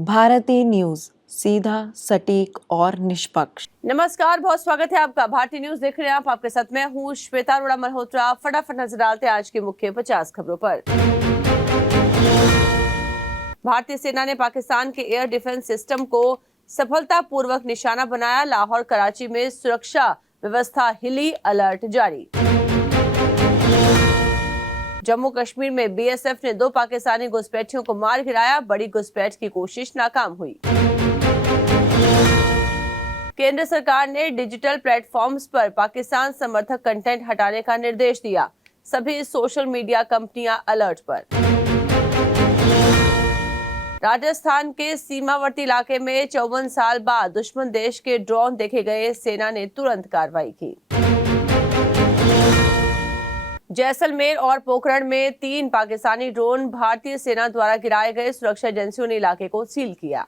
भारतीय न्यूज, सीधा, सटीक और निष्पक्ष। नमस्कार, बहुत स्वागत है आपका। भारतीय न्यूज देख रहे हैं आप। आपके साथ मैं हूँ श्वेता अरोड़ा मल्होत्रा। फटाफट नजर डालते हैं आज की मुख्य 50 खबरों पर। भारतीय सेना ने पाकिस्तान के एयर डिफेंस सिस्टम को सफलतापूर्वक निशाना बनाया। लाहौर कराची में सुरक्षा व्यवस्था हिली, अलर्ट जारी। जम्मू कश्मीर में बीएसएफ ने 2 पाकिस्तानी घुसपैठियों को मार गिराया। बड़ी घुसपैठ की कोशिश नाकाम हुई। केंद्र सरकार ने डिजिटल प्लेटफॉर्म्स पर पाकिस्तान समर्थक कंटेंट हटाने का निर्देश दिया। सभी सोशल मीडिया कंपनियां अलर्ट पर। राजस्थान के सीमावर्ती इलाके में 54 साल बाद दुश्मन देश के ड्रोन देखे गए। सेना ने तुरंत कार्रवाई की। जैसलमेर और पोखरण में 3 पाकिस्तानी ड्रोन भारतीय सेना द्वारा गिराए गए। सुरक्षा एजेंसियों ने इलाके को सील किया।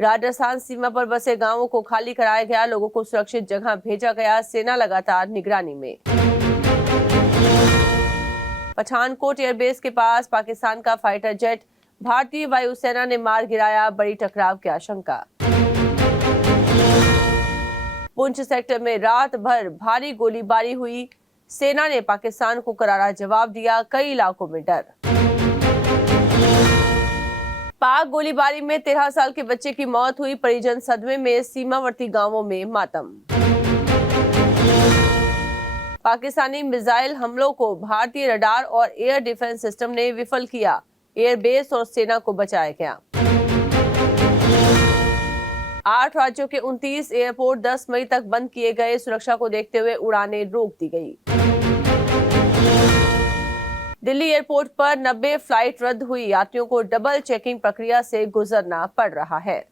राजस्थान सीमा पर बसे गांवों को खाली कराया गया। लोगों को सुरक्षित जगह भेजा गया। सेना लगातार निगरानी में। पठानकोट एयरबेस के पास पाकिस्तान का फाइटर जेट भारतीय वायुसेना ने मार गिराया। बड़ी टकराव की आशंका। पुंछ सेक्टर में रात भर भारी गोलीबारी हुई। सेना ने पाकिस्तान को करारा जवाब दिया। कई इलाकों में डर। पाक गोलीबारी में 13 साल के बच्चे की मौत हुई। परिजन सदमे में। सीमावर्ती गांवों में मातम। पाकिस्तानी मिसाइल हमलों को भारतीय रडार और एयर डिफेंस सिस्टम ने विफल किया। एयरबेस और सेना को बचाया गया। 8 राज्यों के 29 एयरपोर्ट 10 मई तक बंद किए गए। सुरक्षा को देखते हुए उड़ानें रोक दी गई। दिल्ली एयरपोर्ट पर 90 फ्लाइट रद्द हुई। यात्रियों को डबल चेकिंग प्रक्रिया से गुजरना पड़ रहा है।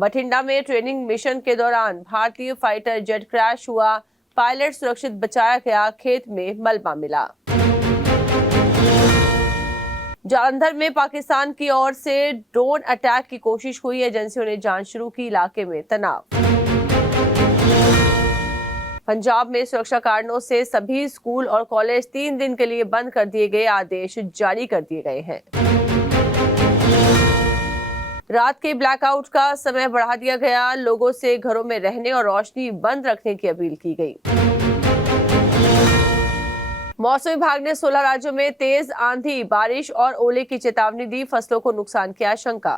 बठिंडा में ट्रेनिंग मिशन के दौरान भारतीय फाइटर जेट क्रैश हुआ। पायलट सुरक्षित बचाया गया। खेत में मलबा मिला। जालंधर में पाकिस्तान की ओर से ड्रोन अटैक की कोशिश हुई। एजेंसियों ने जांच शुरू की। इलाके में तनाव। पंजाब में सुरक्षा कारणों से सभी स्कूल और कॉलेज 3 दिन के लिए बंद कर दिए गए। आदेश जारी कर दिए गए हैं। रात के ब्लैकआउट का समय बढ़ा दिया गया। लोगों से घरों में रहने और रोशनी बंद रखने की अपील की गई। मौसम विभाग ने 16 राज्यों में तेज आंधी, बारिश और ओले की चेतावनी दी। फसलों को नुकसान की आशंका।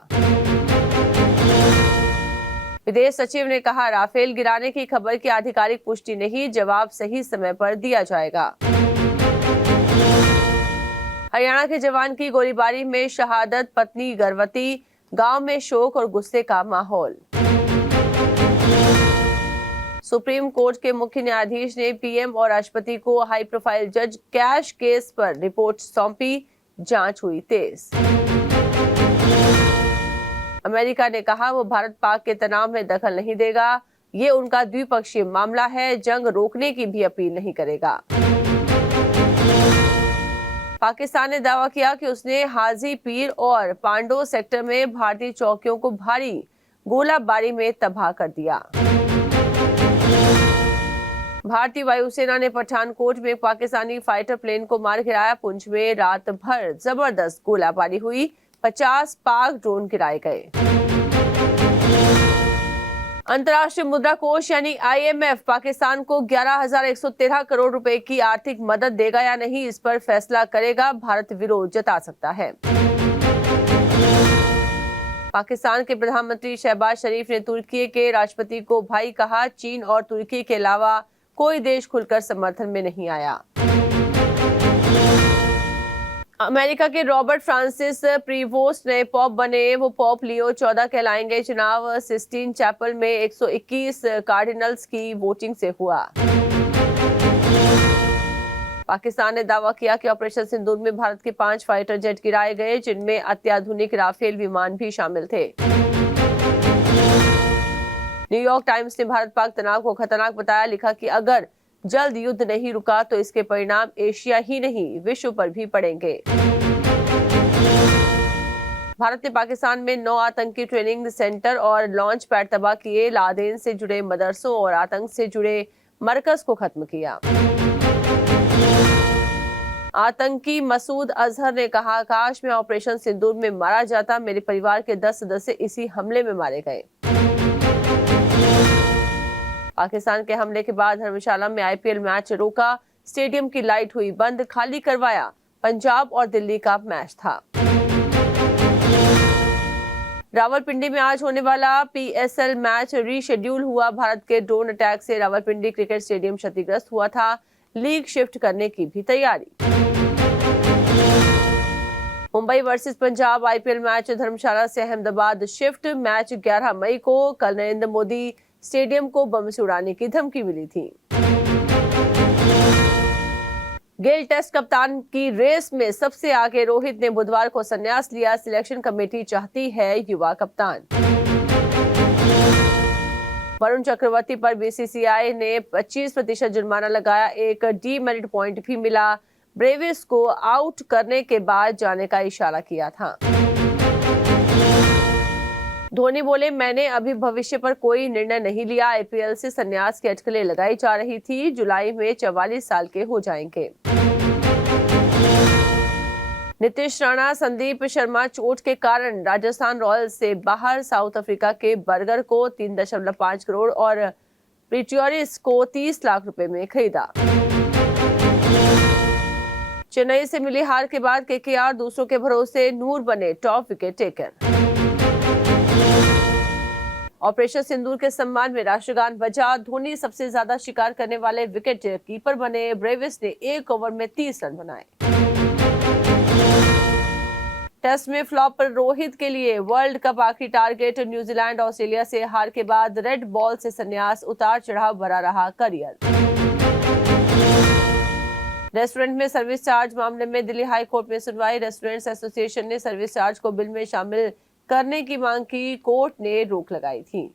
विदेश सचिव ने कहा, राफेल गिराने की खबर की आधिकारिक पुष्टि नहीं। जवाब सही समय पर दिया जाएगा। हरियाणा के जवान की गोलीबारी में शहादत, पत्नी गर्भवती। गांव में शोक और गुस्से का माहौल। सुप्रीम कोर्ट के मुख्य न्यायाधीश ने पीएम और राष्ट्रपति को हाई प्रोफाइल जज कैश केस पर रिपोर्ट सौंपी। जांच हुई तेज। अमेरिका ने कहा वो भारत पाक के तनाव में दखल नहीं देगा। ये उनका द्विपक्षीय मामला है। जंग रोकने की भी अपील नहीं करेगा। पाकिस्तान ने दावा किया कि उसने हाजी पीर और पांडो सेक्टर में भारतीय चौकियों को भारी गोलाबारी में तबाह कर दिया। भारतीय वायुसेना ने पठानकोट में पाकिस्तानी फाइटर प्लेन को मार गिराया। पुंछ में रात भर जबरदस्त गोलाबारी हुई। 50 पाक ड्रोन गिराए गए। अंतर्राष्ट्रीय मुद्रा कोष यानी आईएमएफ पाकिस्तान को 11,113 करोड़ रुपए की आर्थिक मदद देगा या नहीं, इस पर फैसला करेगा। भारत विरोध जता सकता है। पाकिस्तान के प्रधानमंत्री शहबाज शरीफ ने तुर्की के राष्ट्रपति को भाई कहा। चीन और तुर्की के अलावा कोई देश खुलकर समर्थन में नहीं आया। अमेरिका के रॉबर्ट फ्रांसिस प्रीवोस्ट नए पॉप बने। वो पॉप लियो 14 कहलाएंगे। चुनाव सिस्टीन चैपल में 121 कार्डिनल्स की वोटिंग से हुआ। पाकिस्तान ने दावा किया कि ऑपरेशन सिंदूर में भारत के 5 फाइटर जेट गिराए गए, जिनमें अत्याधुनिक राफेल विमान भी शामिल थे। न्यूयॉर्क टाइम्स ने भारत पाक तनाव को खतरनाक बताया। लिखा कि अगर जल्द युद्ध नहीं रुका तो इसके परिणाम एशिया ही नहीं विश्व पर भी पड़ेंगे। भारत ने पाकिस्तान में 9 आतंकी ट्रेनिंग सेंटर और लॉन्च पैड तबाह किए। लादेन से जुड़े मदरसों और आतंक से जुड़े मरकज को खत्म किया। आतंकी मसूद अजहर ने कहा, काश मैं ऑपरेशन सिंदूर में मारा जाता, मेरे परिवार के 10 सदस्य इसी हमले में मारे गए। पाकिस्तान के हमले के बाद धर्मशाला में आईपीएल मैच रोका, स्टेडियम की लाइट हुई बंद, खाली करवाया। पंजाब और दिल्ली का मैच था। रावलपिंडी में आज होने वाला पीएसएल मैच रीशेड्यूल हुआ। भारत के ड्रोन अटैक से रावलपिंडी क्रिकेट स्टेडियम क्षतिग्रस्त हुआ था। लीग शिफ्ट करने की भी तैयारी। Mumbai versus Punjab IPL match Dharamshala से अहमदाबाद शिफ्ट। मैच 11 मई को। कल नरेंद्र मोदी स्टेडियम को बम से उड़ाने की धमकी मिली थी। गिल टेस्ट कप्तान की रेस में सबसे आगे। रोहित ने बुधवार को संन्यास लिया। सिलेक्शन कमेटी चाहती है युवा कप्तान। वरुण चक्रवर्ती पर बीसीसीआई ने 25% जुर्माना लगाया। एक डीमेरिट पॉइंट भी मिला। ब्रेविस को आउट करने के बाद जाने का इशारा किया था। धोनी बोले, मैंने अभी भविष्य पर कोई निर्णय नहीं लिया। आईपीएल से संन्यास की अटकलें लगाई जा रही थी। जुलाई में 44 साल के हो जाएंगे। नीतीश राणा, संदीप शर्मा चोट के कारण राजस्थान रॉयल्स से बाहर। साउथ अफ्रीका के बर्गर को 3.5 करोड़ और प्रिटोरियस को 30 लाख रुपए में खरीदा। चेन्नई से मिली हार के बाद केकेआर दूसरों के भरोसे। नूर बने टॉप विकेट टेकर। ऑपरेशन सिंदूर के सम्मान में राष्ट्रगान बजा। धोनी सबसे ज्यादा शिकार करने वाले विकेट कीपर बने। ब्रेविस ने 1 ओवर में 30 रन बनाए। टेस्ट में फ्लॉप पर रोहित के लिए वर्ल्ड कप आखिरी टारगेट। न्यूजीलैंड ऑस्ट्रेलिया से हार के बाद रेड बॉल से संन्यास। उतार चढ़ाव भरा रहा करियर। रेस्टोरेंट में सर्विस चार्ज मामले में दिल्ली हाई कोर्ट में सुनवाई। रेस्टोरेंट्स एसोसिएशन ने सर्विस चार्ज को बिल में शामिल करने की मांग की। कोर्ट ने रोक लगाई थी।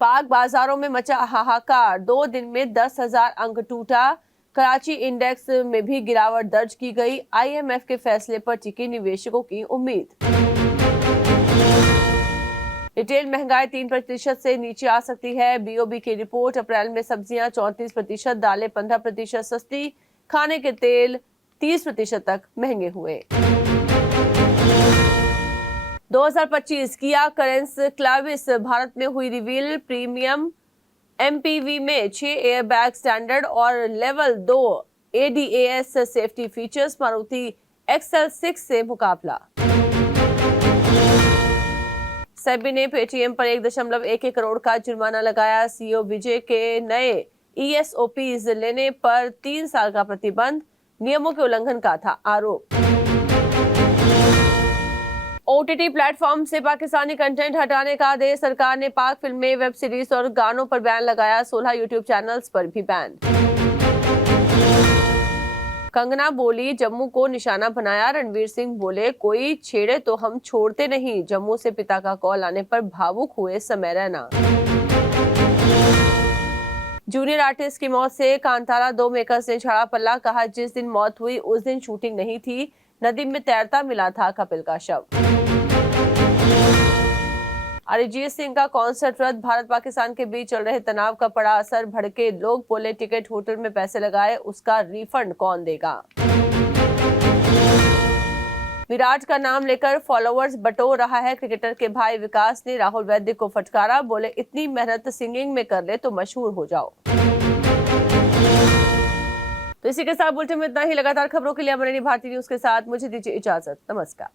पाक बाजारों में मचा हाहाकार। 2 दिन में 10,000 अंक टूटा। कराची इंडेक्स में भी गिरावट दर्ज की गई। आईएमएफ के फैसले पर टिकी निवेशकों की उम्मीद। रिटेल महंगाई 3% से नीचे आ सकती है। बीओबी की रिपोर्ट। अप्रैल में सब्जियां 34%, दालें 15% सस्ती, खाने के तेल 30% तक महंगे हुए। 2025 किया करेंस क्लाविस भारत में हुई रिवील। प्रीमियम एमपीवी में 6 एयरबैग स्टैंडर्ड और level 2 ADAS safety features. Maruti XL6 से मुकाबला। सेबी ने पेटीएम पर 1.11 करोड़ का जुर्माना लगाया। सीईओ विजय के नए ईएसओपीज लेने पर 3 साल का प्रतिबंध। नियमों के उल्लंघन का था आरोप। ओटीटी प्लेटफॉर्म से पाकिस्तानी कंटेंट हटाने का आदेश। सरकार ने पाक फिल्में, वेब सीरीज और गानों पर बैन लगाया। 16 यूट्यूब चैनल्स पर भी बैन। कंगना बोली, जम्मू को निशाना बनाया। रणवीर सिंह बोले, कोई छेड़े तो हम छोड़ते नहीं। जम्मू से पिता का कॉल आने पर भावुक हुए समय रैना। जूनियर आर्टिस्ट की मौत से कांतारा 2 मेकर्स ने झाड़ा पल्ला। कहा, जिस दिन मौत हुई उस दिन शूटिंग नहीं थी। नदी में तैरता मिला था कपिल का शव। अरिजीत सिंह का कॉन्सर्ट रद्द। भारत पाकिस्तान के बीच चल रहे तनाव का पड़ा असर। भड़के लोग बोले, टिकट होटल में पैसे लगाए, उसका रिफंड कौन देगा। विराट का नाम लेकर फॉलोअर्स बटोर रहा है। क्रिकेटर के भाई विकास ने राहुल वैद्य को फटकारा। बोले, इतनी मेहनत सिंगिंग में कर ले तो मशहूर हो जाओ। तो इसी के साथ बुलेटिन में इतना ही। लगातार खबरों के लिए अमरेली भारती न्यूज के साथ मुझे दीजिए इजाजत। नमस्कार।